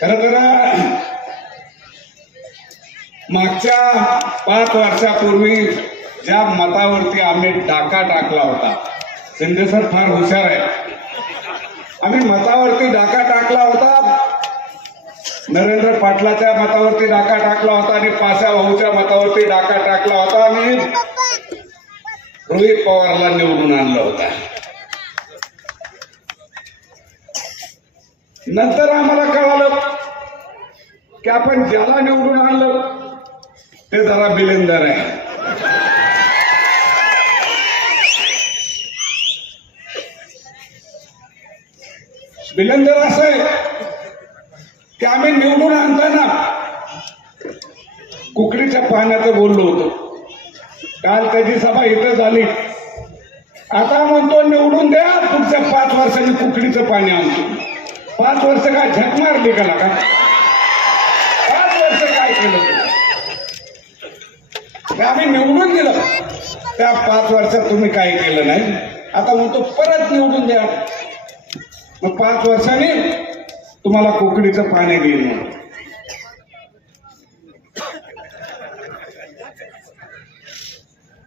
खरं तर मागच्या 5 वर्षापूर्वी ज्या मतावरती आम्ही डाका टाकला होता, शिंदे सर फार हुशार आहे, आम्ही मतावरती डाका टाकला होता, नरेंद्र पाटलाच्या मतावरती डाका टाकला होता आणि पाशा भाऊच्या मतावरती डाका टाकला होता आणि रोहित पवारला निवडून आणलं होतं. नंतर आम्हाला कळालं की आपण ज्याला निवडून आणलं ते जरा बिलेंदर आहे. बिलेंदर असं आहे की आम्ही निवडून आणताना कुकडीच्या पाण्याचं बोललो होतो. काल त्याची सभा इथं झाली. आता म्हणतो निवडून द्या, पुढच्या 5 वर्षांनी कुकडीचं पाणी आणतो. 5 वर्ष काय झक मारली का? 5 वर्ष काय केलं? आम्ही निवडून दिलं, त्या 5 वर्षात तुम्ही काही केलं नाही. आता म्हणतो परत निवडून द्या, मग 5 वर्षांनी तुम्हाला कुकडीचं पाणी देईल.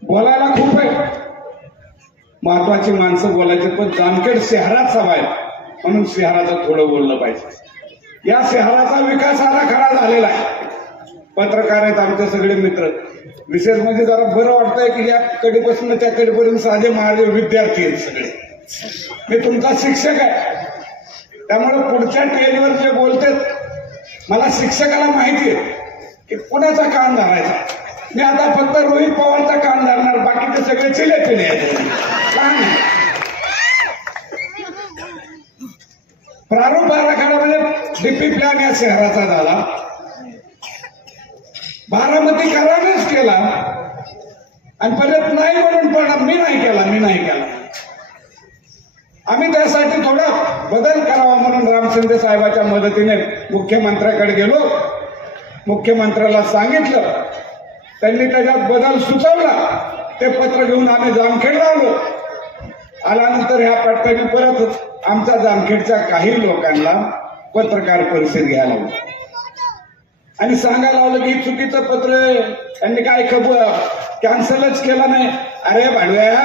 बोलायला खूप आहे, महत्वाची माणसं बोलायचे, पण जामखेड शहरात सभा आहे म्हणून शहराचं थोडं बोललं पाहिजे. या शहराचा विकास आराखडा झालेला आहे. पत्रकार आहेत आमचे सगळे मित्र. विशेष म्हणजे जरा बरं वाटतंय की या कडेपासून त्या कडेपर्यंत साधे महाराज विद्यार्थी आहेत सगळे. मी तुमचा शिक्षक आहे, त्यामुळे पुढच्या टेजवर जे बोलतात मला शिक्षकाला माहिती आहे की कुणाचा कान धरायचा. मी आता फक्त रोहित पवारचा कान धरणार, बाकीचे सगळे चिले आहेत. प्रारूप आराखड्यामध्ये डीपी प्लॅन या शहराचा झाला. बारामती करानेच केला आणि परत नाही म्हणून पण मी नाही केला. आम्ही त्यासाठी थोडा बदल करावा म्हणून राम शिंदे साहेबांच्या मदतीने मुख्यमंत्र्याकडे गेलो. मुख्यमंत्र्याला सांगितलं, त्यांनी त्याच्यात बदल सुचवला. ते पत्र घेऊन आम्ही जामखेडला आलो. आल्यानंतर ह्या पट्ट्याने परत आमच्या जामखेडच्या काही लोकांना पत्रकार परिषद घ्यायला लावली आणि सांगायला लावलं की चुकीचं पत्र त्यांनी काय कॅन्सलच केलं नाही. अरे भाडव्या,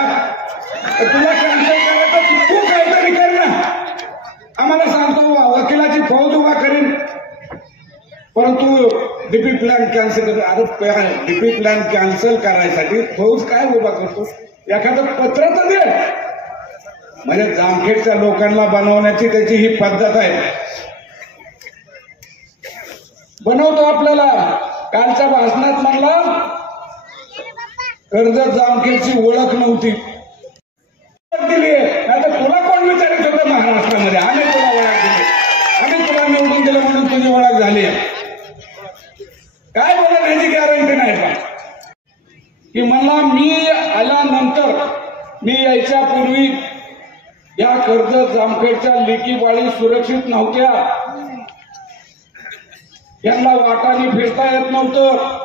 तुला कॅन्सल करायचं तू काहीतरी कर ना. आम्हाला सांगतो वकिलाची फौज उभा करीन, परंतु डीपी प्लॅन कॅन्सल कर. अरे डीपी प्लॅन कॅन्सल करायसाठी फौज काय उभा करतो? एखादं पत्र तर दे. म्हणजे जामखेडच्या लोकांना बनवण्याची त्याची ही पद्धत आहे. बनवतो आपल्याला. कालच्या भाषणात म्हणला कर्जत जामखेडची ओळख नव्हती दिली, नाही तर तुला कोण विचारित होतं महाराष्ट्रामध्ये? आम्ही तुला ओळख दिली, आम्ही तुला निवडून दिलं म्हणून तुझी ओळख झाली. काय बोलण्याची गॅरंटी नाही का? की मला मी आल्यानंतर, मी यायच्या पूर्वी या कर्जत जामखेडच्या लेकी बाळी सुरक्षित नव्हत्या, यांना वाटाने फिरता येत नव्हतं.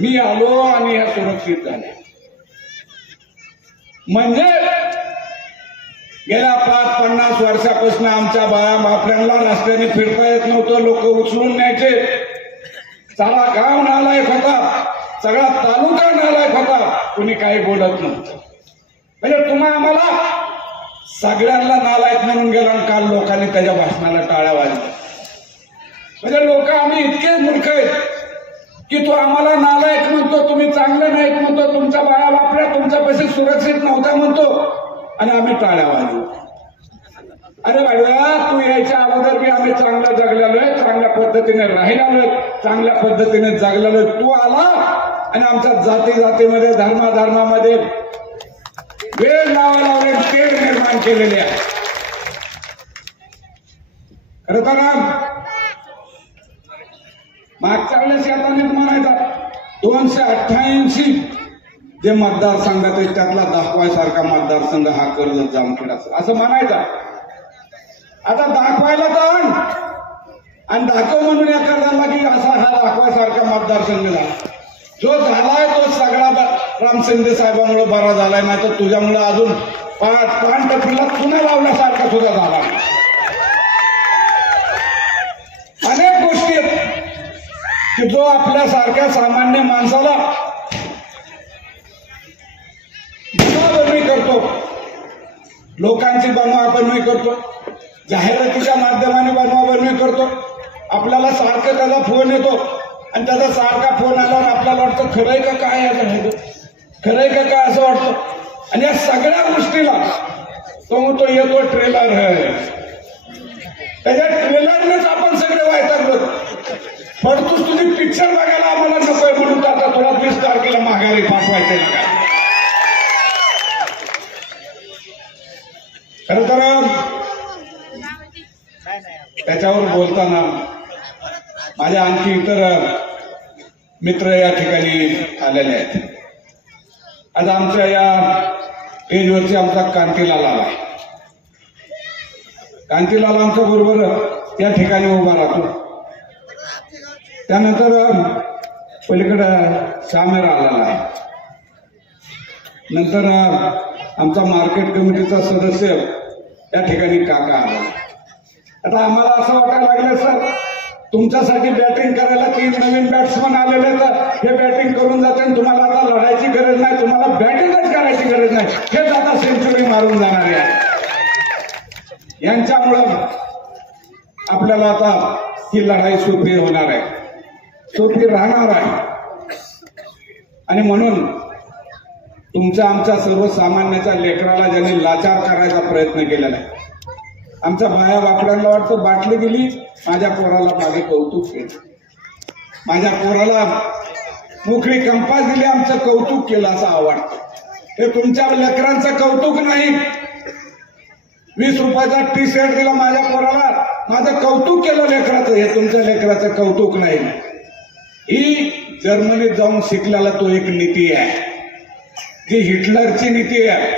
मी आलो आणि या सुरक्षित झाल्या. म्हणजे गेल्या 5-50 वर्षापासून आमच्या बाया बापऱ्यांना रस्त्याने फिरता येत नव्हतं. लोक उचलून न्यायचे. सारा गाव नालायक होता, सगळा तालुका नालायक होता, कुणी काही बोलत नव्हतं. म्हणजे तुम्हा आम्हाला सगळ्यांना नालायक म्हणून गेला आणि काल लोकांनी त्याच्या भाषणाला टाळ्या वाजल्या. म्हणजे लोक आम्ही इतके मूर्ख आहेत की तो आम्हाला नालायक म्हणतो, तुम्ही चांगलं नाहीत म्हणतो, तुमच्या बाया बापऱ्या तुमच्यापाशी सुरक्षित नव्हता म्हणतो आणि आम्ही टाळ्या वाजलो. अरे भाडव्या, तू यायच्या अगोदर बी आम्ही चांगलं जगलेलोय, चांगल्या पद्धतीने राहिलेलोय, चांगल्या पद्धतीने जगलेलोय. तू आला आणि आमच्या जातीमध्ये धर्मामध्ये वेळ लावले, तेढ निर्माण केलेले आहे. खरं तर मागच्या वेळेस येताना म्हणायचा 288 जे मतदारसंघात आहेत त्यातला दाखवायसारखा मतदारसंघ हा कर्जत जामखेड असं म्हणायचा. आता दाखवायला तर आणि दाखव म्हणून एखाद्याला की असा हा दाखवायसारखा मतदारसंघ झाला. जो झालाय तो सगळा राम शिंदे साहेबांमुळे बरा झालाय, नाही तर तुझ्यामुळे अजून पान टपरीला चुना लावल्यासारखा सुद्धा झाला. आपल्यासारख्या सामान्य माणसाला बनवाबनवी करतो, लोकांची बनवाबनवी करतो, जाहिरातीच्या माध्यमाने बनवाबनवी करतो. आपल्याला सारखं त्याचा फोन येतो आणि त्याचा सारखा फोन आल्यावर आपल्याला वाटतं खरंय का काय आहे, खरंय का काय असं वाटतं. आणि या सगळ्या गोष्टीला तो येतो ट्रेलर आहे, त्याच्या ट्रेलरनेच आपण सगळे वैतागलो. पडतोस तुझी पिक्चर बघायला आम्हाला नकोय म्हणून आता तुला 20 तारखेला माघारी पाठवायचे ना काय. खरं तर त्याच्यावर बोलताना माझ्या आणखी इतर मित्र या ठिकाणी आलेले आहेत. आज आमच्या या स्टेजवरची आमचा कांतीलाल आला. कांतीलाल आमच्या बरोबर या ठिकाणी उभा राहतो. त्यानंतर पलीकडे शामेर आलेला आहे. नंतर आमचा मार्केट कमिटीचा सदस्य या ठिकाणी काका आला. आता आम्हाला असं वाटायला लागलं सर तुमच्यासाठी बॅटिंग करायला 3 नवीन बॅट्समन आलेले तर हे बॅटिंग करून जाते, तुम्हाला आता लढायची गरज नाही, तुम्हाला बॅटिंगच करायची गरज नाही, हेच आता सेंचुरी मारून जाणारे आहे. यांच्यामुळं आपल्याला आता ही लढाई सोपी होणार आहे, सोपी राहणार आहे. आणि म्हणून तुमच्या आमच्या सर्वसामान्याच्या लेकराला ज्यांनी लाचार करायचा प्रयत्न केलेला आहे. आमच्या बाया वाकड्यांना वाटतं बाटली दिली, माझ्या पोराला मागे कौतुक केलं, माझ्या पोराला मोकळी कंपास दिली, आमचं कौतुक केलं असं आवडतं. हे तुमच्या लेकरांचं कौतुक नाही. 20 रुपयाचा टी शर्ट दिला माझ्या पोराला, माझं कौतुक केलं लेकराचं, हे तुमच्या लेकराचं कौतुक नाही. ही जर्मनीत जाऊन शिकलेला तो एक नीती आहे, जी हिटलरची नीती आहे.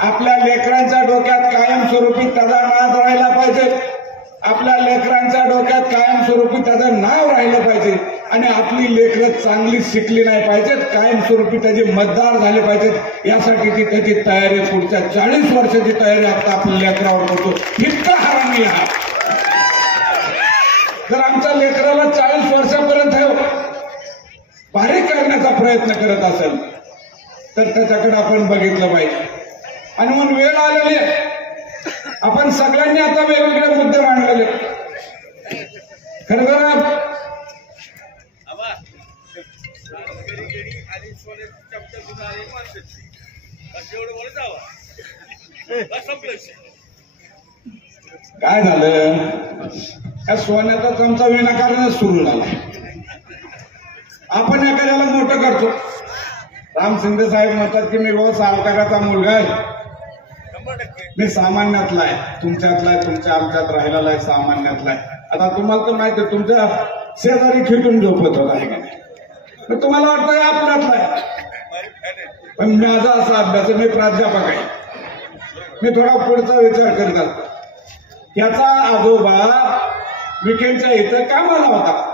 आपल्या लेकरांच्या डोक्यात कायमस्वरूपी त्याचा नाद राहिला पाहिजे, आपल्या लेकरांच्या डोक्यात कायमस्वरूपी त्याचं नाव राहिलं पाहिजे. आणि आपली लेकरं चांगली शिकली नाही पाहिजेत, कायमस्वरूपी त्याचे मतदार झाले पाहिजेत. यासाठी ती त्याची तयारी पुढच्या 40 वर्षाची तयारी आता आपल्या लेकरावर करतो. इतका हरामी हा. जर आमच्या लेकराला 40 वर्षापर्यंत बारीक करण्याचा प्रयत्न करत असेल तर त्याच्याकडे आपण बघितलं पाहिजे. आणि म्हणून वेळ आलेली आपण सगळ्यांनी आता वेगवेगळे मुद्दे मांडलेले. खरं तर काय झालं, या सोन्याचा चमचा विनाकारणच सुरू झाला. आपण एखाद्याला मोठं करतो. राम शिंदे साहेब म्हणतात की मी बहुत सावकाराचा मुलगा आहे, मी सामान्यातला आहे, तुमच्यातला आहे, तुमच्या आमच्यात राहिलेला आहे, सामान्यातला आहे. आता तुम्हाला तर माहिती आहे तुमच्या शेजारी खिटून झोपत होता आहे का नाही, तुम्हाला वाटतं आपल्यातला आहे. पण माझा असा अभ्यास, मी प्राध्यापक आहे, मी थोडा पुढचा विचार करत असतो. याचा आजोबा विखेंच्या इथं कामाला होता.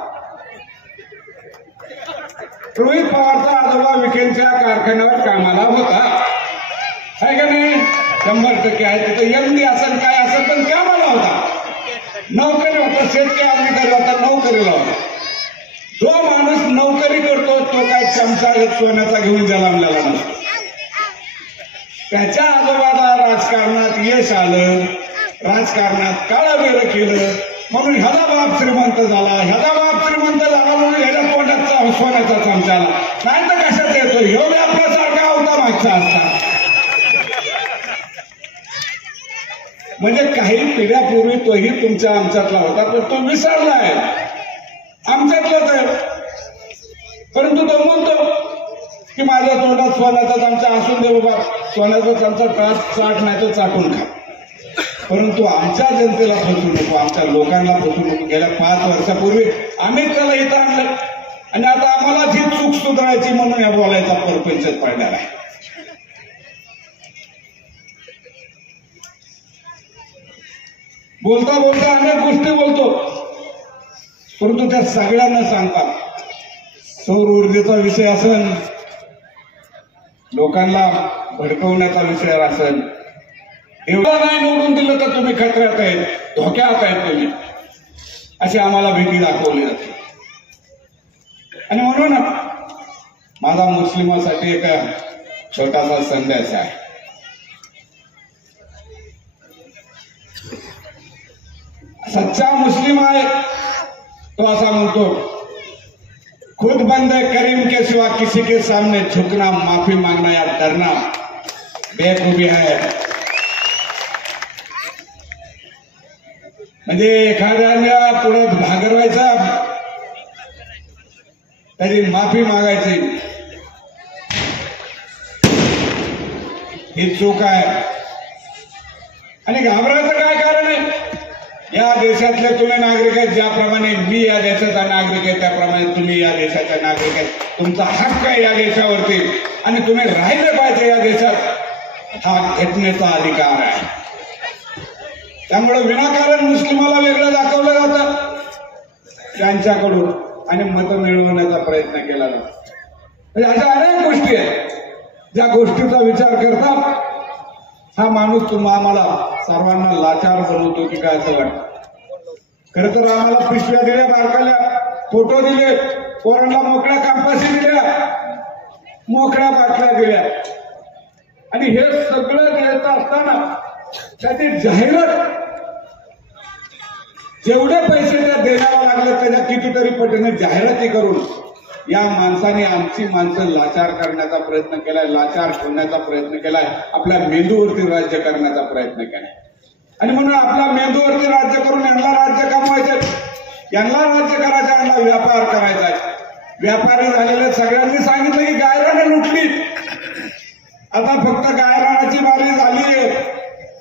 रोहित पवारचा आजोबा विखेंच्या कारखान्यावर कामाला होता, आहे का नाही? 100% आहे. तिथं एमडी असेल काय असेल पण कामाला होता, नोकरी होता, शेतकरी अधिकारी होता, नोकरीला होता. जो माणूस नोकरी करतो तो काय चमचा सोन्याचा घेऊन जन्मलेला नसतो. त्याच्या आजोबाला राजकारणात यश आलं, राजकारणात काळाबेरं केलं, म्हणून ह्याचा बाप श्रीमंत झाला, ह्याचा बाप श्रीमंत झाला म्हणून ह्याच्या तोंडाचा सोन्याचा चमचा आला. नाही तर कशात येतो, ह्यो बी आपल्यासारखा होता मागचा असता. म्हणजे काही पिढ्यापूर्वी तोही तुमच्या आमच्यातला होता, पण तो विसरलाय. आमच्यातलाच आहे, परंतु तो म्हणतो की माझ्या तोंडात सोन्याचा चमचा असून दे बाबा, सोन्याचा चमचा चाट नाही तर चाटून खा. परंतु आमच्या जनतेला फसू नको, आमच्या लोकांना फसू नको. गेल्या 5 वर्षापूर्वी आम्ही त्याला इथं आणलं आणि आता आम्हाला जी चूक सुधारायची म्हणून या बोलायचा परपंच पडणार आहे. बोलता बोलता अनेक गोष्टी बोलतो, परंतु त्या सगळ्यांना सांगतात. सौर ऊर्जेचा विषय असेल, लोकांना भडकवण्याचा विषय असेल, एवढं नाही निवडून दिलं तर तुम्ही खतऱ्यात आहेत, धोक्यात आहेत तुम्ही, अशी आम्हाला भीती दाखवली जाते. आणि म्हणून माझा मुस्लिमासाठी एक छोटासा संदेश आहे. सच्चा मुस्लिम आहे तो असा म्हणतो, खुद बंदे करीम के सिवा किसी के सामने झुकना, माफी मांगना या डरना बेवकूफी है. म्हणजे एखाद्याला पुढे घागरवायचा, त्याची माफी मागायची, ही चूक आहे. आणि घाबरायचं काय कारण आहे? या देशातले तुम्ही नागरिक आहेत, ज्याप्रमाणे मी या देशाचा नागरिक आहे त्याप्रमाणे तुम्ही या देशाचा नागरिक आहेत. तुमचा हक्क आहे या देशावरती आणि तुम्ही राहिले पाहिजे या देशात, हा घटनेचा अधिकार आहे. त्यामुळे विनाकारण मुस्लिमाला वेगळं दाखवलं जातं त्यांच्याकडून आणि मतं मिळवण्याचा प्रयत्न केला जातो. म्हणजे अशा अनेक गोष्टी आहेत ज्या गोष्टीचा विचार करता हा माणूस आम्हाला सर्वांना लाचार बनवतो की काय असं वाटतं. खरं तर आम्हाला पिशव्या दिल्या, बारकाल्या फोटो दिले, पोरांना मोकळ्या कांपाशी दिल्या, मोकळ्या बाटल्या दिल्या आणि हे सगळं देत असताना त्याची जाहिरात जेवढे पैसे त्या देण्याला लागले त्याच्या कितीतरी पटीने जाहिराती करून या माणसाने आमची माणसं लाचार करण्याचा प्रयत्न केलाय, लाचार ठेवण्याचा प्रयत्न केलाय, आपल्या मेंदूवरती राज्य करण्याचा प्रयत्न केलाय. आणि म्हणून आपल्या मेंदूवरती राज्य करून यांना राज्य कमवायचे, यांना राज्य करायचं, यांना व्यापार करायचा आहे. व्यापारी झालेल्या सगळ्यांनी सांगितलं की गायरानं लुटली, आता फक्त गायरानाची बारी झाली आहे,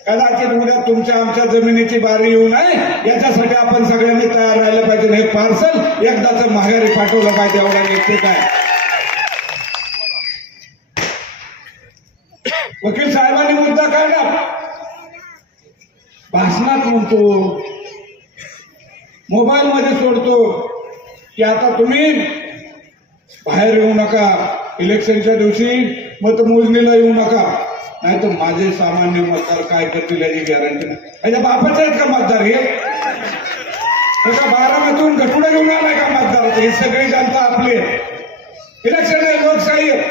कदाचित उद्या तुमच्या आमच्या जमिनीची बारी येऊ नये याच्यासाठी आपण सगळ्यांनी तयार राहिलं पाहिजे. हे पार्सल एकदाच माघारी पाठवलं पाहिजे, एवढा व्यक्ती काय. वकील साहेबांनी मुद्दा काढला, भाषणात म्हणतो, मोबाईल मध्ये सोडतो की आता तुम्ही बाहेर येऊ नका, इलेक्शनच्या दिवशी मतमोजणीला येऊ नका, नाही तर माझे सामान्य मतदार काय करतील याची गॅरंटी नाही. याच्या बापाचे आहेत का मतदार? हे एका बारामतीहून गटुडा घेऊन आलाय का मतदार? ही सगळी जनता आपली इलेक्शन आहे, लोकशाही आहे.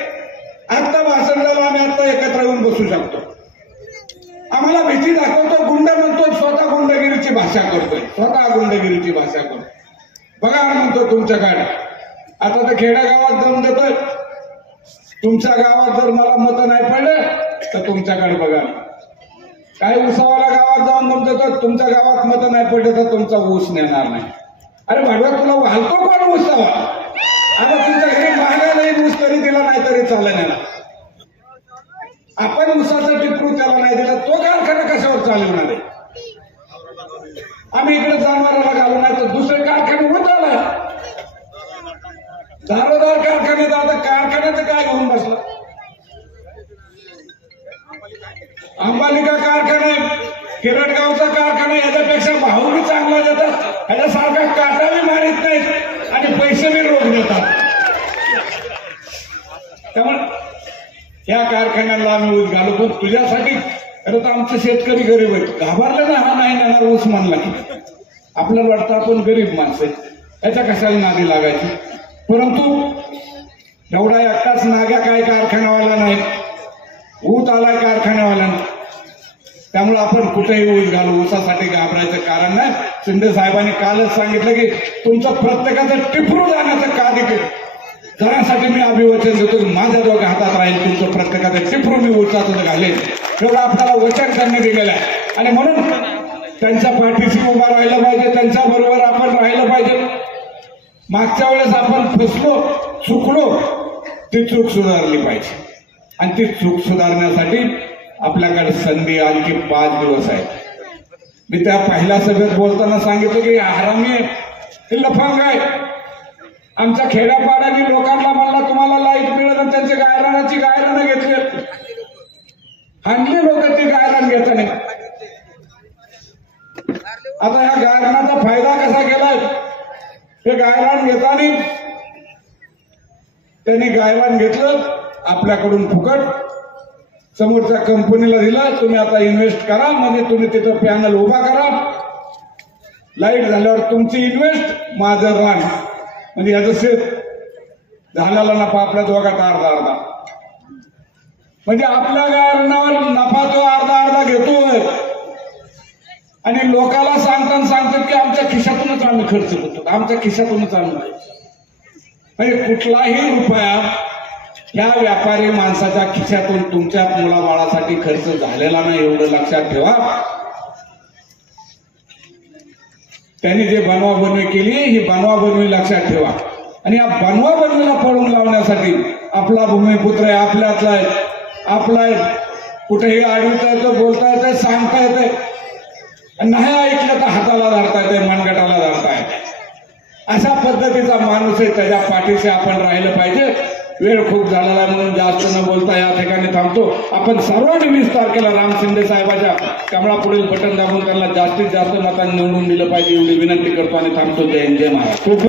आत्ता भाषण झालं, आम्ही आता एकत्र येऊन बसू शकतो. आम्हाला भीती दाखवतो, गुंड म्हणतो, स्वतः गुंडगिरीची भाषा करतोय, स्वतः गुंडगिरीची भाषा करतोय. बघा म्हणतो तुमच्याकडे आता तर खेड्यागावात जाऊन देतोय. तुमच्या गावात जर मला मतं नाही पडले तर तुमच्याकडे बघा. काही ऊसावाला गावात जाऊन म्हणतो तुमच्या गावात मतं नाही पडले तर तुमचा ऊस नेणार नाही. अरे भाडवा तुला वाहतो कोण ऊसावा? आता तुमच्या घरी मागायला येईल ऊस तरी दिला नाही तरी चालेल. आपण ऊसाचा टिपरू त्याला नाही दिला, तो कारखाना कशावर चालवणार आहे? आम्ही इकडे जनावराला घालू नाही तर दुसरे कारखाने होत आला, दारोदार कारखान्यात. आता कारखान्याचं काय घेऊन बसला? अंबालिका कारखाना, किरटगावचा कारखाना, याच्यापेक्षा भाव बी चांगला देतात, याच्यासारखा काटा बी मारित नाहीत आणि पैसे बी रोख देतात. त्यामुळे या कारखान्याला आम्ही ऊस घालू, पण तुझ्यासाठी. खरं तर आमचे शेतकरी गरीब आहेत, घाबरले ना, हा नाही नेणार ऊस म्हणला की. आपल्याला वाटतं आपण गरीब माणसं, याच्या कशाला नादी लागायची. परंतु एवढा एकटाच नाग्या काय कारखान्यावाला नाही, ऊस आलाय कारखान्यावाल्यानं. त्यामुळे आपण कुठेही ऊस घालू, ऊसासाठी घाबरायचं कारण नाही. शिंदे साहेबांनी कालच सांगितलं की तुमचं प्रत्येकाचं टिपरू जाण्याचं कार्य केलं. जरासाठी मी अभिवचन देतो की माझ्या दोघे हातात राहील, तुमचं प्रत्येकाचं टिपरू मी ऊसातच घालेल, एवढं आपल्याला वचन त्यांनी दिलेलं आहे. आणि म्हणून त्यांच्या पाठीशी उभा राहिलं पाहिजे, त्यांच्या बरोबर आपण राहिलं पाहिजे. मागच्या वेळेस आपण फसलो, चुकलो, ती चूक सुधारली पाहिजे आणि ती चूक सुधारण्यासाठी आपल्याकडे संधी आणखी 5 दिवस आहेत. मी त्या पहिल्या सभेत बोलताना सांगितलं की हरामी आहे, हे लफंग आहे. आमच्या खेड्यापाड्याने लोकांना म्हणला तुम्हाला लाईट मिळेल आणि त्यांच्या गायरानं घेतली, आणली लोक ती गायरान घेता नाही. आता ह्या गायरानाचा फायदा कसा केलाय? हे गायरान घेताना त्यांनी गायरान घेतलं आपल्याकडून फुकट, समोरच्या कंपनीला दिलं, तुम्ही आता इन्व्हेस्ट करा, म्हणजे तुम्ही तिथं पॅनल उभा करा, लाईट झाल्यावर तुमची इन्व्हेस्ट, माझं रान, म्हणजे याचं शेत. झालेला नफा आपल्या दोघात अर्धा अर्धा, म्हणजे आपल्या कारणावर नफा तो अर्धा अर्धा घेतोय आणि लोकांना सांगतात की आमच्या खिशातूनच आम्ही खर्च करतो, आमच्या खिशातूनच आम्ही, म्हणजे कुठलाही रुपया या व्यापारी माणसाच्या खिशातून तुमच्या मुलाबाळासाठी खर्च झालेला नाही, एवढं लक्षात ठेवा. त्यांनी जे बनवाबनवी केली ही बनवाबनवी लक्षात ठेवा. आणि या बनवाबनवीला पळून लावण्यासाठी आपला भूमिपुत्र आहे, आपल्यातला आहे, आपला आहे, कुठेही आडविता येतं, बोलता येतं, सांगता येतं, नाही ऐकलं तर हाताला धरता येते, मनगटाला धरता येते. अशा पद्धतीचा माणूस आहे, त्याच्या पाठीशी आपण राहिलं पाहिजे. वेळ खूप झालेला आहे म्हणून जास्त न बोलता या ठिकाणी थांबतो. आपण सर्वांनी 20 तारखेला राम शिंदे साहेबाच्या कमळापुढील बटन दाबून त्यांना जास्तीत जास्त मतांनी निवडून दिलं पाहिजे एवढी विनंती करतो आणि थांबतो. जय हिंद, जय महाराष्ट्र.